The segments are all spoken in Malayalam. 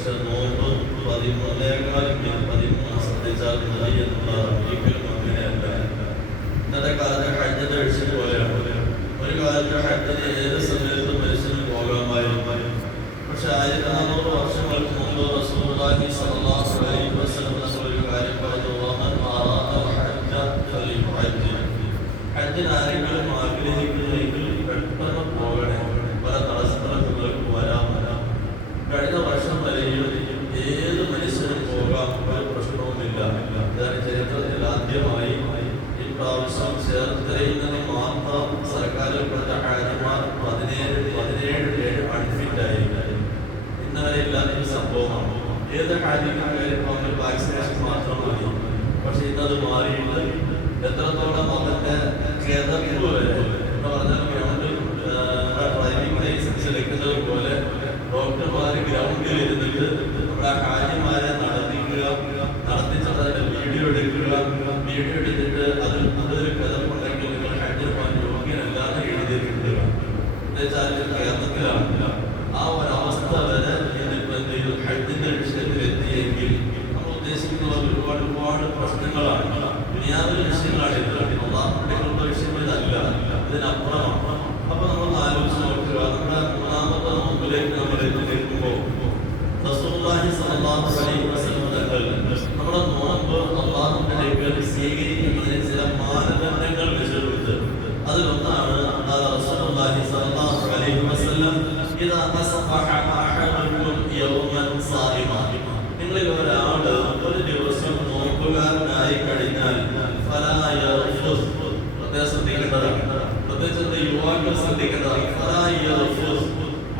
പക്ഷെ നോമ്പ് 13 ശ്രദ്ധിച്ചാൽ മതി എന്നുള്ള ഒരിക്കലും അങ്ങനെയല്ല. ഇന്നത്തെ കാലത്ത് ഹജ്ജിന്റെ വിഷയം പോലെയാണ്. ഒരു കാലത്ത് ഹജ്ജിന് ഏത് സമയത്തും മനുഷ്യന് പോകാമായിരുന്നു. പക്ഷെ 1400 വർഷങ്ങൾക്ക് മുമ്പ് റസൂലുള്ളാഹി സ്വല്ലല്ലാഹു അലൈഹി വസല്ലം ഒരു കാര്യം പറഞ്ഞു, ഹജ്ജിന് ആരെങ്കിലും ആഗ്രഹിക്കുന്നെങ്കിൽ പെട്ടെന്ന് പോകണേ, പല തടസ്സങ്ങൾക്ക് വരാം. കഴിഞ്ഞ വർഷം വരെയും ഏത് മനുഷ്യനും പോകാം, ഒരു പ്രശ്നവുമില്ല. അതാണ് ചരിത്രത്തിൽ ആദ്യമായി ഇപ്രാവശ്യം ചേർത്തലയിൽ നിന്ന് മാത്രം സർക്കാരിൽപ്പെട്ട ഹാജിമാർ 17 അൺഫിറ്റായി. ഇന്നലെ ഇല്ലാത്തൊരു സംഭവമാണ്. ഏത് ഹാജിക്കും വാക്സിനേഷൻ മാത്രം മതി. പക്ഷെ ഇന്നത് മാറിയിട്ട് എത്രത്തോളം അവന്റെ കിതപ്പ് വരെ എന്ന് പറഞ്ഞാൽ ഗ്രൗണ്ടിൽ ഡ്രൈവിംഗ് ലൈസൻസ് എടുക്കുന്നത് പോലെ ഡോക്ടർമാർ ഗ്രൗണ്ടിൽ ഇരുന്നിട്ട് നമ്മുടെ ഹാജിമാരെ നടത്തിച്ചിട്ട് അതിന്റെ വീഡിയോ എടുത്തിട്ട് അതൊരു കിതപ്പുണ്ടെങ്കിൽ നിങ്ങൾ ഹജ്ജിന് പോകാൻ യോഗ്യനല്ലാതെ എഴുതിയിട്ടുണ്ട്. എന്നുവെച്ചാൽ കേരളത്തിലാണ് ആ ഒരവസ്ഥ വരെ ഇന്നിപ്പോ എന്തെങ്കിലും ഹജ്ജിന്റെ വിഷയത്തിൽ എത്തിയെങ്കിൽ നമ്മൾ ഉദ്ദേശിക്കുന്ന ഒരുപാട് പ്രശ്നങ്ങളാണ്. ദുനിയാവിലെ വിഷയങ്ങളാണ് ഇത്. അള്ളാഹുവിന്റെ വിഷയം ഇതല്ല, ഇതിനപ്പുറമാണ്. അപ്പൊ നമ്മൾ ആലോചിച്ച് നോക്കുക, നമ്മുടെ മൂന്നാമത്തെ നോമ്പിലേക്ക് നമ്മൾ എത്തിക്കുമ്പോൾ റസൂലുള്ളാഹി സ്വല്ലല്ലാഹു അലൈഹി വസല്ലം തങ്ങൾ നമ്മുടെ നോമ്പ് അള്ളാഹുവിലേക്ക് സ്വീകരിക്കുന്നതിന് ചില മാനദണ്ഡങ്ങൾ വെച്ചിട്ടുണ്ട്. അതിലൊന്നാണ് റസൂലുള്ളാഹി സ്വല്ലല്ലാഹു അലൈഹി വസല്ലം ഇദാ അസ്ബഹ അഹദുക്കും യൗമൻ സായിമാ, നിങ്ങളിൽ ഒരാള് ഒരു ദിവസം നോമ്പുകാരനായി കഴിഞ്ഞാൽ ഫലാ യർഫുസ്, ശ്രദ്ധിക്കേണ്ടതാണ്, പ്രത്യേകിച്ച് യുവാക്കൾ ശ്രദ്ധിക്കേണ്ടതാണ്. ഫലാ യർഫുസ്,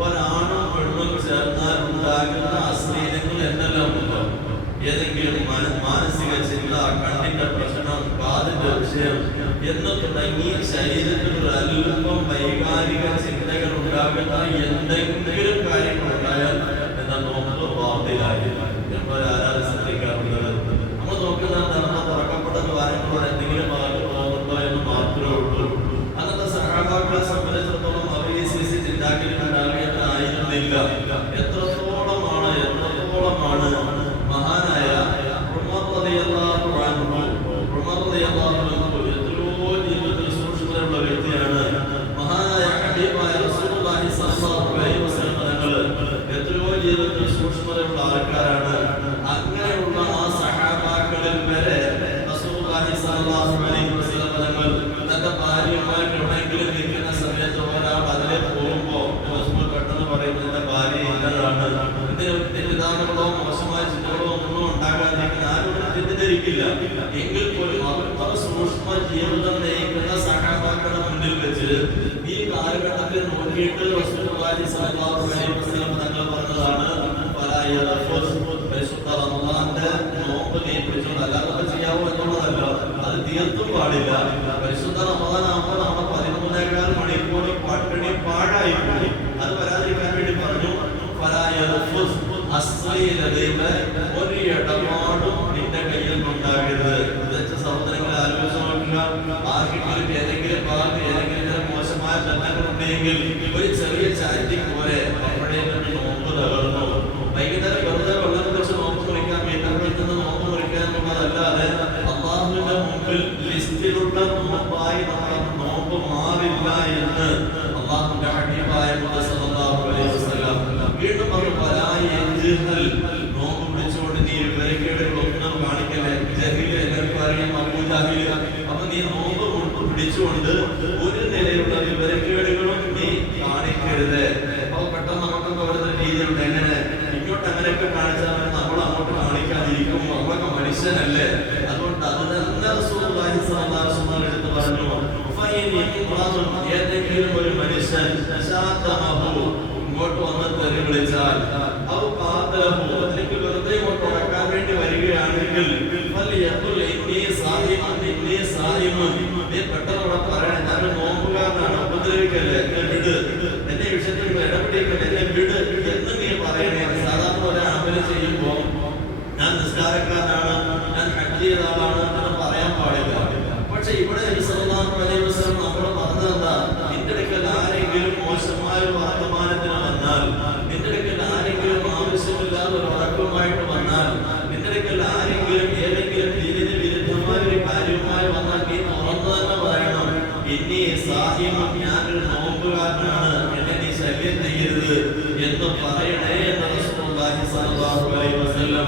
ഒരാണും പെണ്ണും ചേർന്നാൽ ഉണ്ടാകുന്ന അശ്ലീലങ്ങൾ എന്തെല്ലാം ഉണ്ടോ, ഏതെങ്കിലും മാനസിക ചിന്ത, കണ്ണിന്റെ പ്രശ്നം, കാതിന്റെ വിഷയം എന്ന് തുടങ്ങി ശരീരത്തിൽ ഒരു അല്പം വൈകാരിക ചിന്തകൾ ഉണ്ടാകുന്ന എന്തെങ്കിലും കാര്യങ്ങൾ ഉണ്ടായാൽ എന്ന നോമ്പ് ബാധിലായി ആരാധന ശ്രദ്ധിക്കാറുള്ളത്. നമ്മൾ നോക്കുന്ന എന്താണ്, തുറക്കപ്പെട്ട ദ്വാരങ്ങളോട് എന്തെങ്കിലും പോകുന്നുണ്ടോ എന്ന് മാത്രമേ ഉള്ളൂ. അന്നത്തെ സഹാബാക്കളെ സംബന്ധിച്ചിടത്തോളം അവർ ഈ ചിന്താഗതി ഉണ്ടാകുകയായിരുന്നില്ല. എത്രത്തോളമാണ് മഹാനായ ഉമർ റളിയല്ലാഹു അൻഹു എത്രയോ ജീവിതത്തിൽ സൂക്ഷ്മതയുള്ള വ്യക്തിയാണ്. മഹാനായ ഹബീബായ റസൂലുള്ളാഹി സ്വല്ലല്ലാഹു അലൈഹി വസല്ലം തങ്ങൾ എത്രയോ ജീവിതത്തിൽ സൂക്ഷ്മതയുള്ള ആൾക്കാരാണ്. അങ്ങനെയുള്ള ആ സഹാബാക്കളിൽ വരെ റസൂലുള്ളാഹി സ്വല്ലല്ലാഹു അലൈഹി വസല്ലം തങ്ങൾ തന്റെ ഭാര്യയുമായിട്ട് എവിടെയെങ്കിലും നിൽക്കുന്ന സമയത്ത് ഒരാൾ അതിലെ പോകുമ്പോൾ പെട്ടെന്ന് പറയുന്നത് എന്റെ ഭാര്യ ഇന്നതാണ്, വിധാനങ്ങളോ മോശമായ ചിന്തകളോ ഒന്നും ഉണ്ടാകാതിരിക്കുന്ന ആരും തെറ്റിദ്ധരിക്കില്ല. എങ്കിൽ പോലും അവർ സൂക്ഷ്മ ജീവിതം നയിക്കുന്ന സഹാബാക്കളുടെ മുന്നിൽ വെച്ച് ഈ കാലഘട്ടത്തിൽ നോക്കിയിട്ട് റസൂലുള്ളാഹി സ്വല്ലല്ലാഹു അലൈഹി വസല്ലം തങ്ങൾ പറഞ്ഞതാണ്, പരിശുദ്ധ റമദാന്റെ നോമ്പ് നീ പിടിച്ചോണ്ട് അല്ലാതെ ചെയ്യാവോ എന്നുള്ളതല്ല, അത് തീർത്തും പാടില്ല. പരിശുദ്ധ റമദാൻ ആകുമ്പോൾ നമ്മൾ 13.25 മണിക്കൂർ പട്ടിണി പാഴായി പോയി. അത് വരാതിരിക്കാൻ വേണ്ടി പറഞ്ഞു, അശ്ലീലതയുടെ ഒരു ഇടപാടും നിന്റെ കയ്യിൽ ഉണ്ടാകരുത്. ഇതൊക്കെ സഹോദരങ്ങളെ ആലോചിച്ച് നോക്കുക. ആർക്കെങ്കിലും ഏതെങ്കിലും ഭാഗത്ത് ഏതെങ്കിലും മോശമായ ബന്ധങ്ങളുണ്ടെങ്കിൽ ഒരു ചെറിയ ചാരിറ്റിക്ക് പോലെ അവിടെ നോമ്പ് തകർന്നു. വൈകുന്നേരം വെറുതെ വെള്ളം കുറിച്ച് നോമ്പ് മുറിക്കാൻ വീട്ടിൽ നിന്ന് നോമ്പ് മുറിക്കാൻ എന്നുള്ളതല്ലാതെ അള്ളാഹുവിന്റെ മുമ്പിൽ ലിസ്റ്റിലുള്ള നോമ്പായി നമ്മുടെ നോമ്പ് മാറില്ല എന്ന് അള്ളാഹുവിന്റെ ഹബീബായ മുഹമ്മദ് സല്ലല്ലാഹു അലൈഹി വസല്ലം വീണ്ടും പറഞ്ഞു, നോമ്പ് പിടിച്ചുകൊണ്ട് നീ വിവരക്കേടുകളൊന്നും കാണിക്കല്ലേ. ജഹീൽ എല്ലാവർക്കും അറിയാം, അബൂ ജഹീൽ. അപ്പൊ നീ നോമ്പ് പിടിച്ചുകൊണ്ട് ഒരു നിലയിലുള്ള വിവരക്കേടുകളും നീ കാണിക്കരുത്. അപ്പൊ പെട്ടെന്ന് നമുക്കൊക്കെ ഓരോ രീതിയിലുണ്ട്. എങ്ങനെ ഇങ്ങോട്ട് അങ്ങനെയൊക്കെ കാണിച്ചാൽ നമ്മൾ അങ്ങോട്ട് കാണിക്കാതിരിക്കും, നമ്മളൊക്കെ മനുഷ്യനല്ലേ. അതുകൊണ്ട് അത് തന്നെ റസൂലുള്ളാഹി സ്വല്ലല്ലാഹു അലൈഹി വസല്ലം എടുത്ത് പറഞ്ഞു, ഏതെങ്കിലും ഒരു മനുഷ്യൻ ഇങ്ങോട്ട് വന്ന് തെറി വിളിച്ചാൽ വെറുതെ ഇങ്ങോട്ട് ഉറക്കാൻ വേണ്ടി വരികയാണെങ്കിൽ പെട്ടെന്ന് ഇവിടെ പറയണേ, ഞാൻ നോമ്പുകാരനാണ്, ഉപദ്രവിക്കല്ലേ, വിട്, എന്നെ വിഷയത്തിൽ ഇടപെടിക്കല്ലേ, എന്നെ വിട് എന്ന് നീ പറയണേ. സാധാരണ ഒരു അമല് ചെയ്യുമ്പോ ഞാൻ നിസ്കാരക്കാരനാണ്, ഞാൻ ഹജ്ജ് ചെയ്ത ആളാണ് എന്ന് പറയാൻ പാടില്ല. പക്ഷെ ഇവിടെ സല്ലല്ലാഹു അലൈഹി വസല്ലം നമ്മളോട് പറഞ്ഞതെന്താ, നിന്റെ അടുക്കൽ ആരെങ്കിലും മോശമായ ഒരു വർത്തമാനത്തിന് വന്നാൽ, നിന്റെ അടുക്കൽ ആരെങ്കിലും ആവശ്യമില്ലാതെ റസൂലുള്ളാഹി സ്വല്ലല്ലാഹു അലൈഹി വസല്ലം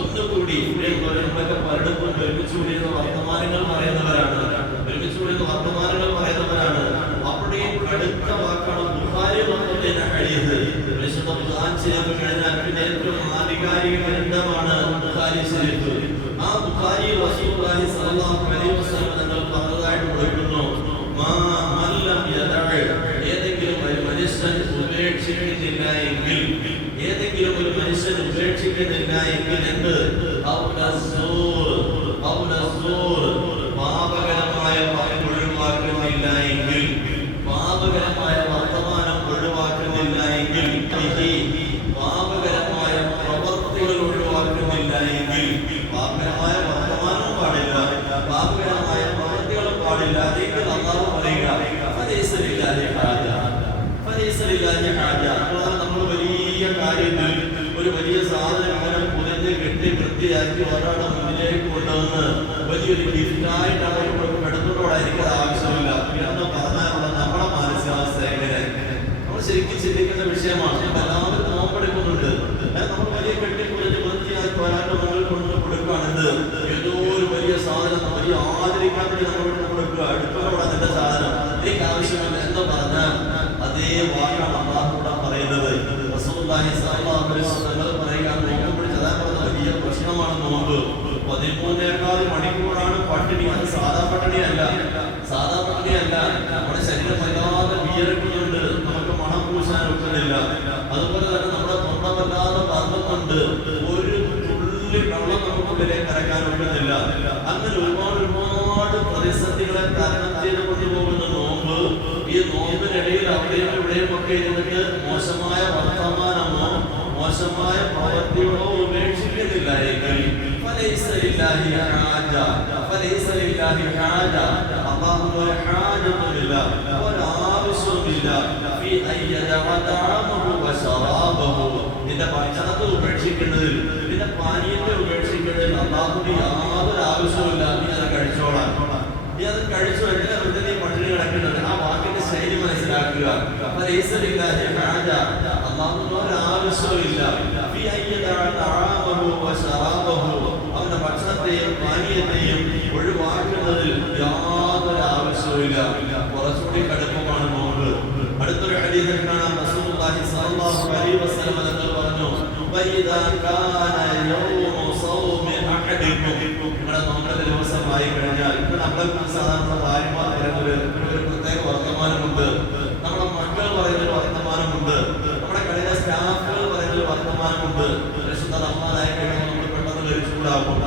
ഒന്നുകൂടി നമ്മളൊക്കെ പലയിടത്തും ഒരുമിച്ച് കൂടിയിരുന്ന വർത്തമാനങ്ങൾ പറയുന്നവരാണ്, ഒരുമിച്ച് കൂടിയിരുന്ന വർത്തമാനങ്ങൾ പറയുന്നവരാണ്. അവിടെയും അടുത്ത വാക്കാണ് ബുഖാരി വന്നതിന്റെ ഹദീസ്. വിശുദ്ധ ഖുർആൻ ശരീഫ് കഴിഞ്ഞാൽ പിന്നെ ഏറ്റവും ആധികാരിക ഗ്രന്ഥമാണ് ബുഖാരി ശരീഫ്. ആ ബുഖാരി റസൂലുള്ളാഹി സ്വല്ലല്ലാഹു അലൈഹി വസല്ലം തങ്ങൾ പറഞ്ഞതായിട്ട് കൊടുക്കുന്നു, ഏതെങ്കിലും ഒരു മനുഷ്യൻ ഉപേക്ഷിക്കുന്നില്ല എങ്കിൽ, ഏതെങ്കിലും ഒരു മനുഷ്യൻ ഉപേക്ഷിക്കുന്നില്ല എങ്കിൽ എന്ത്, പാപകരമായ വാക്ക് ഒഴിവാക്കുന്നില്ല എങ്കിൽ, പാപകരമായ വർത്തമാനം ഒഴിവാക്കുന്നില്ല എങ്കിൽ, പാപകരമായ പ്രവർത്തികൾ ഒഴിവാക്കുന്നില്ല എങ്കിൽ, പാപകരമായ വർത്തമാനവും പാടില്ല, പാപകരമായ പ്രവർത്തികളും പാടില്ല എങ്കിൽ അല്ലാഹു പറയുക നമ്മൾ വലിയ കാര്യത്തിൽ ഒരു വലിയ സാധനം അവനെ പുതിയ കെട്ടി വൃത്തിയാക്കി ഒരാളുടെ മുന്നിലേക്ക് കൊണ്ടുവന്ന് വലിയൊരു ഗിഫ്റ്റായിട്ടാണ് എടുത്തോടായിരിക്കും ആവശ്യമില്ല എന്ന് പറഞ്ഞാലുള്ള നമ്മുടെ മാനസികാവസ്ഥ എങ്ങനെ നമ്മൾ ശരിക്കും ചിന്തിക്കേണ്ട വിഷയമാണ്. എല്ലാവരും നോമ്പെടുക്കുന്നുണ്ട്, നമ്മൾ വലിയ കെട്ടി പുതിയ വൃത്തിയാക്കി ഒരാളുടെ മുന്നിൽ കൊണ്ട് കൊടുക്കുകയാണെന്ന് ഏതോ ഒരു വലിയ സാധനം വലിയ ആദരിക്കാൻ വേണ്ടി നമ്മൾ കൊടുക്കുക, എടുത്തോടാ നിന്റെ സാധനം എനിക്ക് ആവശ്യമില്ല എന്ന് പറഞ്ഞാൽ അതേ വാക്കാണ് അല്ലാഹു പറയുന്നത്. റസൂലുള്ളാഹി സ്വല്ലല്ലാഹു അലൈഹി വസല്ലം പറയുകയാണ്, നോമ്പ് പിടിച്ചതാ പറഞ്ഞ വലിയ പ്രശ്നമാണ് നോമ്പ്. 13 മണിക്കൂറാണ് പട്ടിണി. അത് സാധാ പട്ടിണിയല്ല, സാധാ പട്ടിണിയല്ല. നമ്മുടെ ശരീരം വല്ലാതെ വിയർക്കുന്നുണ്ട്, നമുക്ക് മണം പൂശാൻ ഒക്കുന്നില്ല. അതുപോലെ തന്നെ നമ്മുടെ തൊണ്ട വല്ലാതെ പറന്നുണ്ട്, ഒരു തുള്ളി വെള്ളം നമുക്ക് വിലയിൽ കരക്കാൻ ഒക്കുന്നില്ല. അങ്ങനെ ഒരുപാട് പ്രതിസന്ധികളെ തരണം ചെയ്ത് കൊണ്ടുപോകുന്ന നോമ്പ്, ഈ നോമ്പിനിടയിൽ അവിടെയും ഇവിടെയും ഒക്കെ ഇരുന്നിട്ട് മോശമായ വർത്തമാനമോ മോശമായ പ്രവൃത്തികളോ ഉപേക്ഷിക്കുന്നില്ല എങ്കിൽ നിന്റെ ഭക്ഷണത്തെ ഉപേക്ഷിക്കുന്നതിൽ, നിന്റെ പാനീയത്തെ ഉപേക്ഷിക്കുന്നതിൽ അല്ലാഹുവിന് യാതൊരു ആവശ്യമില്ല. നീ അത് കഴിച്ചോളാം, നീ അത് കഴിച്ചു കഴിഞ്ഞാൽ അവിടെ നീ പട്ടിണി കിടക്കുന്നത്. ആ വാക്കിന്റെ ശൈലി മനസ്സിലാക്കുക. അല്ലാഹുവിന് ഒരു ആവശ്യമില്ല. അവന്റെ ഭക്ഷണത്തെയും പാനീയത്തെയും ഒഴിവാക്കുന്നതിൽ യാതൊരു ആവശ്യമില്ല. കുറച്ചുകൂടി കടുപ്പമാണ് നോമ്പ്. അടുത്തൊരു ഹദീസിൽ കാണാം, റസൂലുള്ളാഹി സ്വല്ലല്ലാഹു അലൈഹി വസല്ലം തങ്ങൾ പറഞ്ഞു, വഇദാ കാന യൗമു സൗമി അഹദികും, നിങ്ങളുടെ നോമ്പിന്റെ ദിവസമായി കഴിഞ്ഞാൽ, ഇപ്പോൾ നമ്മളെ സാധാരണ ഭാര്യമാർ പറയുന്ന ഒരു പ്രത്യേക വർത്തമാനമുണ്ട്, നമ്മുടെ മക്കൾ പറയുന്നൊരു വർത്തമാനമുണ്ട്, നമ്മുടെ കടയിലെ സ്റ്റാഫുകൾ പറയുന്നൊരു വർത്തമാനമുണ്ട്. പരിശുദ്ധ റമദാനായി കഴിയുമ്പോൾ നമ്മൾ പെട്ടെന്ന് ഒരു ചൂടാകും.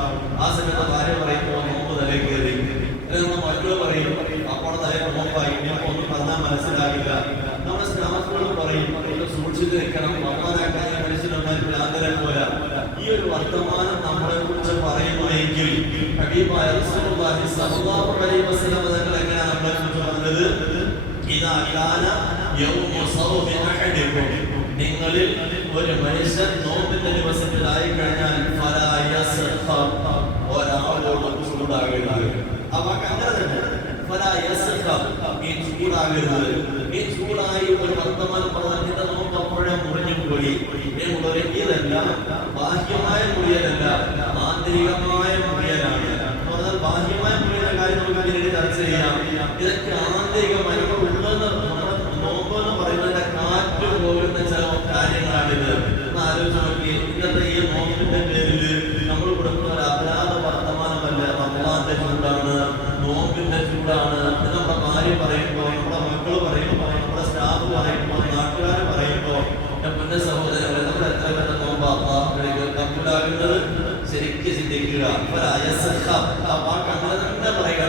ആ സമയത്ത് ഭാര്യ പറയുമ്പോൾ നോമ്പ് തലേ കയറി, നമ്മുടെ മക്കൾ പറയും അപ്പോൾ തലേ നോമ്പായി, ഇനിയിപ്പോൾ ഒന്നും പറഞ്ഞാൽ മനസ്സിലാകില്ല. നമ്മുടെ സ്റ്റാഫുകൾ പറയും സൂക്ഷിച്ച് നിൽക്കണം, റമദാനാക്കാൻ മനുഷ്യനൊന്നാൽ ഭ്രാന്തരെ പോലെ. ഈ ഒരു വർത്തമാനം നമ്മളെ കുറിച്ച് പറയുന്നുവെങ്കിൽ ഹബീബായ റസൂലുള്ളാഹി സ്വല്ലല്ലാഹു അലൈഹി വസല്ലം തങ്ങൾ എങ്ങനെയാണ് നമ്മളെ കുറിച്ച് പറഞ്ഞത്? ഇദാ കാന യൗമു സൗമി അഹദികും, നിങ്ങളിൽ ഒരു മനുഷ്യൻ നോമ്പിന്റെ ദിവസത്തിലായി കഴിഞ്ഞാൽ ഫലാ യസ്ഖർ, ഒരാളോട് ചൂടാകരുത്. ആ വാക്ക് അങ്ങനെ തന്നെ, ഫലാ യസ്ഖർ, ഈ ചൂടാകരുത്. ഈ ചൂടായി ഒരു വർത്തമാനം പറഞ്ഞിട്ട് നോമ്പ് അപ്പോഴേ മുറിഞ്ഞു പോയി. ഇതെല്ലാം ബാഹ്യമായ മുറിയലല്ല, ആന്തരികമായ മുറിയലാണ്. പറഞ്ഞാൽ ബാഹ്യമായ മുറിയുടെ കാര്യം നമുക്ക് പിന്നീട് ചർച്ച ചെയ്യാം. ഇതൊക്കെ ആന്തരികമായി ഉള്ളത്. നോമ്പ് എന്ന് പറയുന്നതിന്റെ കാറ്റ് പോകുന്ന ചില കാര്യങ്ങളാണിത്. ആലോചിച്ച് നോക്കി, ഇന്നത്തെ ഈ നോമ്പിന്റെ പേരിൽ നമ്മൾ കൊടുക്കുന്ന ഒരു അപരാധ വർത്തമാനമല്ല, റമദാന്റെ ചൂടാണ്, നോമ്പിന്റെ ചൂടാണ് എന്ന് നമ്മുടെ ഭാര്യ പറയുമ്പോൾ, നമ്മുടെ മക്കൾ പറയുമ്പോൾ, നമ്മുടെ സ്റ്റാഫ് പറയുമ്പോൾ, നാട്ടുകാർ പറയുമ്പോൾ, എന്റെ സഹോദരങ്ങളെ നമ്മൾ എത്ര പേരുടെ നോമ്പ് അല്ലാഹുവിലേക്ക് കബൂലാകുന്നത് ശരിക്കും ചിന്തിക്കുക. അങ്ങനെ തന്നെ പറയുക,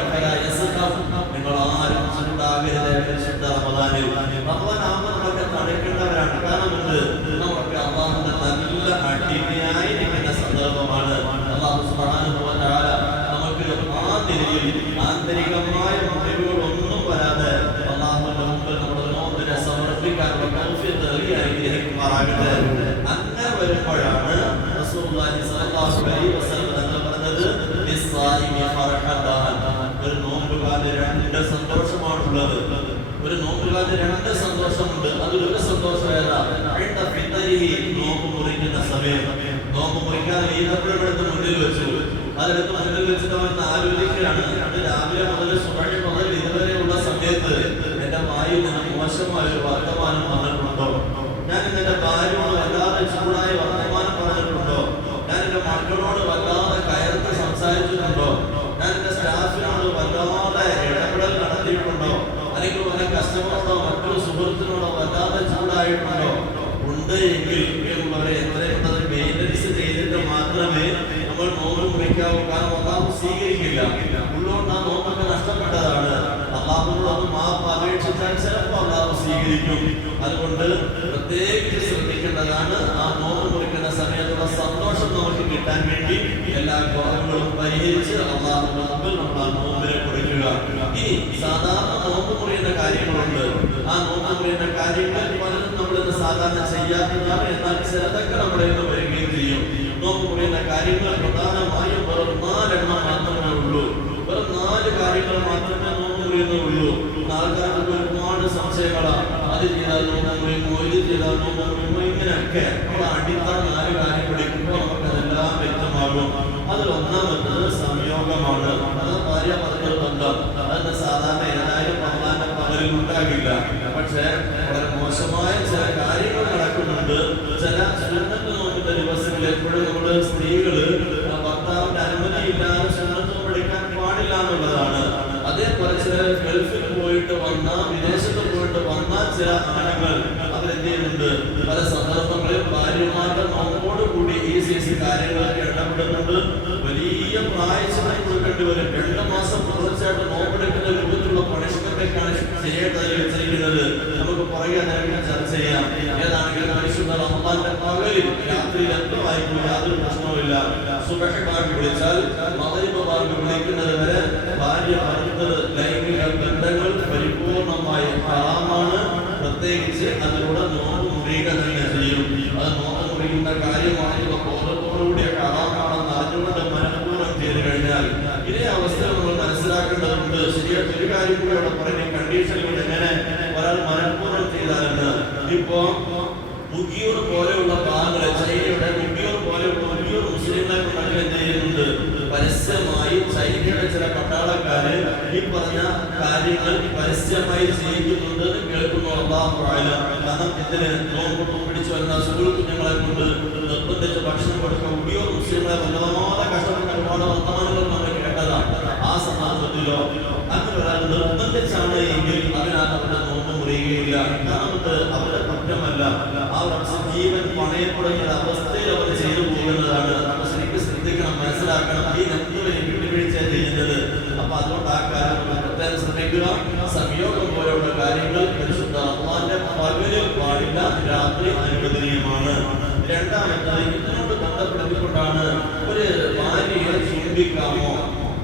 നിങ്ങൾ ആരും ചൂടാകരുത് പരിശുദ്ധ റമദാനിൽ. റമദാൻ ആകുമ്പോൾ നമ്മളൊക്കെ തടയ്ക്കേണ്ടവരാണ്. കാരണം എന്ത്, നമ്മളൊക്കെ അല്ലാഹുവിന്റെ നല്ല അടിമയായി നിൽക്കുന്ന സന്ദർഭമാണ്. അല്ലാഹു സുബ്ഹാനഹു വ തആല നമുക്ക് ആ നിലയിൽ ആന്തരികമായ മുറിവുകളൊന്നും വരാതെ അല്ലാഹുവിന്റെ മുമ്പിൽ നമ്മുടെ നോമ്പിനെ സമർപ്പിക്കാനുള്ള തൗഫീഖ് നൽകി അനുഗ്രഹിക്കുമാറാകട്ടെ. അങ്ങനെ വരുമ്പോഴാണ് റസൂലുള്ളാഹി സ്വല്ലല്ലാഹു അലൈഹി വസല്ലം തങ്ങൾ പറഞ്ഞത്, ലിസ്സായിമി ഫർഹതാൻ, ഒരു നോമ്പുകാരന് രണ്ട് സന്തോഷമാണുള്ളത്. ഒരു നോമ്പുകാരന് രണ്ട് സന്തോഷമുണ്ട്. അതിലൊരു സന്തോഷം ഏതാ? നോമ്പ് മുറിക്കുന്ന സമയം. നോമ്പ് മുറിക്കാൻ ഈന്തപ്പഴം എടുത്ത് മുന്നിൽ വെച്ചു. അതെടുത്ത് മുന്നിൽ വെച്ചിട്ട് അവൻ ആലോചിക്കുകയാണ്, അത് രാവിലെ മുതൽ സുബഹി മുതൽ ഇതുവരെയുള്ള സമയത്ത് എന്റെ വായിൽ നിന്ന് മോശമായ ഒരു വർത്തമാനം വന്നിട്ടുണ്ടോ? ഞാൻ എന്റെ ഭാര്യയോട് വല്ലാതെ ചൂടായ വർത്തമാനം പറഞ്ഞിട്ടുണ്ടോ? ഞാൻ എന്റെ മക്കളോട് വല്ലാതെ കയർത്ത് സംസാരിച്ചിട്ടുണ്ടോ? ഞാൻ എന്റെ സ്റ്റാഫിനോട് വല്ലാതെ ഇടപെടൽ നടത്തിയിട്ടുണ്ടോ? അല്ലെങ്കിൽ വല്ല കസ്റ്റമറോടോ മറ്റൊരു സുഹൃത്തിനോടോ വല്ലാതെ ചൂടായിട്ടുണ്ടോ? ഉണ്ട് എങ്കിൽ ഉള്ളവരെ എത്രയുള്ളത് മെയിൻ്റനൻസ് ചെയ്തിട്ട് മാത്രമേ നമ്മൾ നോമ്പ് മുറിക്കാവൂ. കാരണം അള്ളാഹു സ്വീകരിക്കില്ല. ഉള്ളോണ്ട് ആ നോമ്പൊക്കെ നഷ്ടപ്പെട്ടതാണ്. അള്ളാഹുനോട് അത് മാപ്പ് അപേക്ഷിച്ചാൽ ചിലപ്പോൾ അള്ളാഹു സ്വീകരിക്കും. അതുകൊണ്ട് പ്രത്യേകിച്ച് ശ്രദ്ധിക്കേണ്ടതാണ്. ആ നോമ്പ് മുറിക്കുന്ന സമയത്തുള്ള സന്തോഷം നമുക്ക് കിട്ടാൻ വേണ്ടി എല്ലാ കുറവുകളും പരിഹരിച്ച് അള്ളാഹുവിന്റെ മുമ്പിൽ നമ്മൾ ആ നോമ്പിനെ കൊടുക്കുക. ഇനി സാധാരണ നോമ്പ് മുറിയുന്ന കാര്യങ്ങളുണ്ട്. ആ നോമ്പ് മുറിയുന്ന കാര്യങ്ങൾ പലരും നമ്മളിന്ന് സാധാരണ ചെയ്യാത്തതാണ്. എന്നാൽ ചിലതൊക്കെ നമ്മുടെ ഇന്ന് വരികയും ചെയ്യും. നോമ്പ് മുറിയുന്ന കാര്യങ്ങൾ പ്രധാനമായും വെറും 4 എണ്ണം മാത്രമേ ഉള്ളൂ. വെറും 4 കാര്യങ്ങൾ മാത്രമേ നോമ്പ് മുറിയുന്നുള്ളൂ. ആൾക്കാർക്ക് ഒരുപാട് സംശയങ്ങളാണ്. അത് ചെയ്താൽ നോമ്പ് മുറിയുമോ, ഇത് ചെയ്താൽ നോമ്പ് മുറിയുമോ, ഇങ്ങനെയൊക്കെ നമ്മൾ അടിത്തറ 4 കാര്യം പഠിക്കുമ്പോൾ നമുക്കതെല്ലാം വ്യക്തമാകും. അതിലൊന്നാമത്തത് സംയോഗമാണ്. അത് ഭാര്യ പറഞ്ഞ ബന്ധം. അതിന് സാധാരണ ഏതായാലും റമദാന്റെ പകലിൽ ഉണ്ടാകില്ല. പക്ഷേ വളരെ മോശമായ ചില കാര്യങ്ങൾ നടക്കുന്നുണ്ട്. ചില സുന്നത്ത് നോക്കുന്ന ദിവസങ്ങളിൽ എപ്പോഴും നമ്മള് സ്ത്രീകള് ഭർത്താവിന്റെ അനുമതിയില്ലാതെ സുന്നത്ത് പഠിക്കാൻ പാടില്ല എന്നുള്ളതാണ്. അതേപോലെ ചില ഗൾഫിൽ പോയിട്ട് വന്ന, വിദേശത്ത് പോയിട്ട് വന്ന ചില ആണുങ്ങൾ അവരെന്ത് ചെയ്യുന്നുണ്ട്? പല സന്ദർഭങ്ങളിൽ ഭാര്യമാരുടെ നോമ്പോട് കൂടി ഈ കാര്യങ്ങളൊക്കെ ഇടപെടുന്നുണ്ട്. വലിയ പ്രായശ്ചിത്തം കൊടുക്കേണ്ടി വരും. 2 മാസം തുടർച്ചയായിട്ട് നോമ്പെടുക്കുന്ന രൂപത്തിലുള്ള പണിഷ്മെന്റൊക്കെയാണ് ശരിയായിട്ട് വെച്ചിരിക്കുന്നത്. നമുക്ക് പുറകെ നേരം ചർച്ച ചെയ്യാം. ഏതാണെങ്കിലും മനുഷ്യന്റെ റമദാന്റെ പകലിൽ രാത്രിയിൽ എന്തോ ആയിരിക്കും, യാതൊരു പ്രശ്നവുമില്ല. സുബഹി ബാങ്ക് വിളിച്ചാൽ മഗ്രിബ് ബാങ്ക് വിളിക്കുന്നത് വരെ ഭാര്യ ഭർത്തൃ ലൈംഗിക ബന്ധങ്ങൾ പരിപൂർണമായി ഹറാമാണ്. പ്രത്യേകിച്ച് അതിലൂടെ നോമ്പ് മുറിയുക തന്നെ ചെയ്യും. അത് നോമ്പ് മുറിയുന്ന കാര്യമാണെങ്കിൽ ബോധത്തോടുകൂടിയ ഹറാമാണെന്ന് അറിഞ്ഞുകൊണ്ട് മനഃപൂർവ്വം ചെയ്തു കഴിഞ്ഞാൽ ഇതേ അവസ്ഥ നമ്മൾ മനസ്സിലാക്കേണ്ടതുണ്ട്. ശരിയായിട്ട് ഒരു കാര്യം കൂടി അവിടെ പറയുന്ന കണ്ടീഷനിലൂടെ എങ്ങനെ ഒരാൾ മനഃപൂർവ്വം ചെയ്താലെന്ന്. ഇപ്പോ മുഗിയൂർ പോലെയുള്ള ഭാഗങ്ങളെ, ചൈനയുടെ മുഗിയൂർ പോലെയുള്ള മുഗിയൂർ മുസ്ലിങ്ങളെ കൊണ്ടൊക്കെ എന്ത് ചെയ്യുന്നുണ്ട്? പരസ്യമായി ചൈനയുടെ ചില പട്ടാളക്കാര് ഈ പറഞ്ഞ കാര്യങ്ങൾ പരസ്യമായി ചെയ്യിക്കുന്നുണ്ട് കേൾക്കുന്നു. അല്ലാഹു അഅലം. കാരണം ഇതിന് നോമ്പ് പിടിച്ചു വരുന്ന സ്കൂൾ കുഞ്ഞുങ്ങളെ കൊണ്ട് നിർബന്ധിച്ച് ഭക്ഷണം കൊടുക്കുക. മുഗിയൂർ മുസ്ലിങ്ങളെ വല്ലാതെ കഷ്ടപ്പെട്ട ഒരുപാട് വർത്തമാനങ്ങൾ നമ്മൾ കേട്ടതാണ്. ആ സന്ദർഭത്തിലോ അങ്ങനെ ഒരാൾ നിർബന്ധിച്ചാണ് എങ്കിൽ അതിനകത്ത് അവരുടെ നോമ്പ് മുറിയുകയില്ല. കാരണം അവരുടെ കുറ്റമല്ല. ആ ജീവൻ പണയപ്പെടുന്ന അവസ്ഥയിൽ അവർ ചെയ്തു പോകുന്നതാണ്. നമ്മൾ ശരിക്കും ശ്രദ്ധിക്കണം, മനസ്സിലാക്കണം. ഈ നെന്തുവിനെ വിട്ടുവീഴ്ച ചെയ്യുന്നത്. അപ്പൊ അതുകൊണ്ട് ആ കാര്യം പ്രത്യേകം ശ്രദ്ധിക്കുക. സംയോഗം പോലെയുള്ള കാര്യങ്ങൾ പരിശുദ്ധ റമദാന്റെ പകലിൽ പാടില്ല, രാത്രി അനുവദനീയമാണ്. രണ്ടാമത്തത് ഇതിനോട് ബന്ധപ്പെടുത്തിക്കൊണ്ടാണ് ഒരു ഭാര്യയെ ചുംബിക്കാമോ?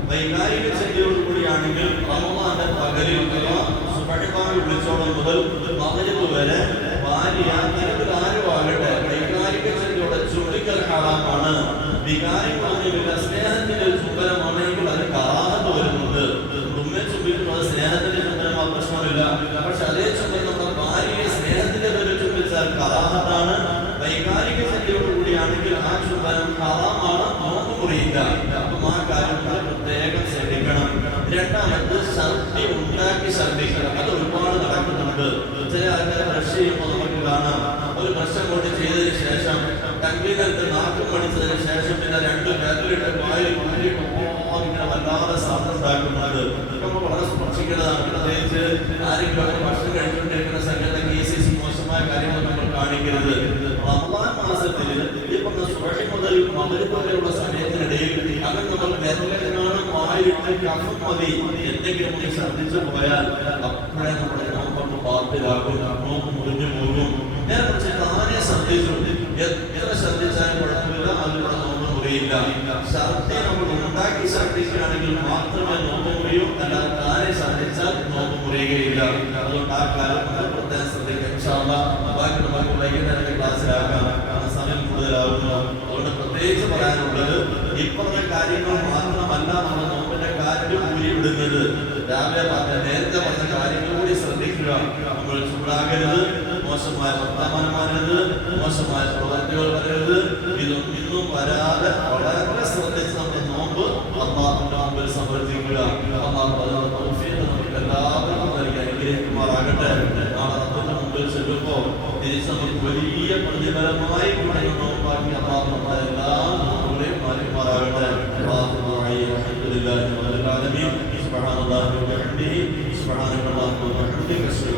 വൈകാരിക ശക്തിയോടുകൂടിയാണെങ്കിൽ റമദാന്റെ പകലിൽ സുബഹി ബാങ്ക് വിളിച്ചോളം മുതൽ മഗ്രിബ് വരെ ഭാര്യ ആരും ആകട്ടെ വൈകാരിക ശക്തിയോടെ ചുംബിക്കൽ ഹറാമാണ്. വികാരങ്ങളൊന്നുമില്ല, സ്നേഹത്തിന്റെ ഒരു ചുംബനമാണെങ്കിൽ അത് കറാഹത്ത് വരുന്നുണ്ട്. ഉമ്മയെ ചുംബിക്കുന്നത് സ്നേഹത്തിന്റെ ചുംബനമാ, പ്രശ്നമില്ല. പക്ഷെ അതേ ചുംബനം നമ്മുടെ ഭാര്യയെ സ്നേഹത്തിന്റെ പേരിൽ ചുംബിച്ചാൽ കറാഹത്താണ്. വൈകാരിക ശക്തിയോടുകൂടിയാണെങ്കിൽ ആ ചുംബനം ഹറാമാണ്, നോമ്പ് മുറിയില്ല. അപ്പം ആ കാര്യങ്ങൾ പ്രത്യേകം ശ്രദ്ധിക്കണം. രണ്ടാമത് ഛർദി ഉണ്ടാക്കി ഛർദിക്കണം. അത് ഒരുപാട് നടക്കുന്നുണ്ട്. ചില ആൾക്കാരെ ബ്രഷ് ചെയ്യുമ്പോൾ നമുക്ക് കാണാം, ഒരു ബ്രഷ് അങ്ങോട്ട് ചെയ്തതിന് ശേഷം ടങ്കിനകത്ത് നാക്കും പഠിച്ചതിന് ശേഷം പിന്നെ 2 കാറ്റലിട്ട് വായിൽ ഇങ്ങനെ വല്ലാതെ ശബ്ദം ഉണ്ടാക്കുന്നുണ്ട്. നമ്മൾ വളരെ സൂക്ഷിക്കേണ്ടതാണ്. പ്രത്യേകിച്ച് ആരെങ്കിലും ഭക്ഷണം കഴിച്ചുകൊണ്ടിരിക്കുന്ന സമയത്ത് മോശമായ കാര്യങ്ങൾ നമ്മൾ കാണിക്കരുത്. റമദാൻ മാസത്തിൽ ഈ പറഞ്ഞ സുബഹി മുതൽ മഗ്രിബ് വരെയുള്ള സമയത്തിനിടയിൽ അങ്ങനെ നമ്മൾ വിരലെങ്ങാനും വായിട്ട് കഫം മതി എന്തെങ്കിലും ഒന്ന് ഛർദ്ദിച്ചു പോയാൽ അപ്പോഴേ നമ്മുടെ നോമ്പ് ബാത്തിലാകും, നോമ്പ് മുറിഞ്ഞു പോകും. നേരെ കുറിച്ച് താനെ ശ്രദ്ധിച്ചു, എത്ര ശ്രദ്ധിച്ചാലും കുഴപ്പമില്ല, അതിലൂടെ നോമ്പ് മുറിയില്ല. ഛർദി നമ്മൾ ഉണ്ടാക്കി ഛർദ്ദിക്കുകയാണെങ്കിൽ മാത്രമേ നോമ്പ് മുറിയൂ, അല്ലാതെ താനെ ഛർദ്ദിച്ചാൽ നോമ്പ് മുറിയുകയില്ല. അതുകൊണ്ട് ആ കാര്യം പ്രത്യേകം ശ്രദ്ധിക്കാം. ഇൻഷാ അല്ലാഹ് ബാക്കി നമുക്ക് വൈകുന്നേരം ക്ലാസ്സിലാക്കാം, സമയം കൂടുതലാകുന്നു. അതുകൊണ്ട് പ്രത്യേകിച്ച് പറയാനുള്ളത് ഈ പറഞ്ഞ കാര്യങ്ങൾ മാത്രമല്ല നമ്മൾ നോമ്പിന്റെ കാര്യം ഊരി വിടുന്നത്. രാവിലെ പറഞ്ഞ നേരത്തെ പറഞ്ഞ കാര്യങ്ങൾ കൂടി ശ്രദ്ധിക്കുക. സൂക്ഷിക്കുക. നമ്മൾ ചൂടാകരുത്, മോശമായ വർത്തമാനം വരരുത്, മോശമായ പ്രവർത്തികൾ വരരുത്. ഇതൊന്നും വരാതെ വളരെ ശ്രദ്ധിച്ച് നമ്മുടെ നോമ്പ് അല്ലാഹുവിന്റെ മുമ്പിൽ സമർപ്പിക്കുക. അല്ലാഹു അതിനുള്ള തൗഫീഖ് നമുക്ക് എല്ലാവർക്കും നൽകി അനുഗ്രഹിക്കുമാറാകട്ടെ. നാളെ റബ്ബിന്റെ മുമ്പിൽ ചെല്ലുമ്പോൾ തിരിച്ച് നമുക്ക് വലിയ പ്രതിഫലമായി നോമ്പാക്കി അല്ലാഹു നമ്മുടെ എല്ലാ നോമ്പുകളെയും മാറ്റുമാറാകട്ടെ. അൽഹംദുലില്ലാഹി റബ്ബിൽ ആലമീൻ. സുബ്ഹാനല്ലാഹി വബിഹംദിഹി സുബ്ഹാനല്ലാഹി വബിഹംദിഹി.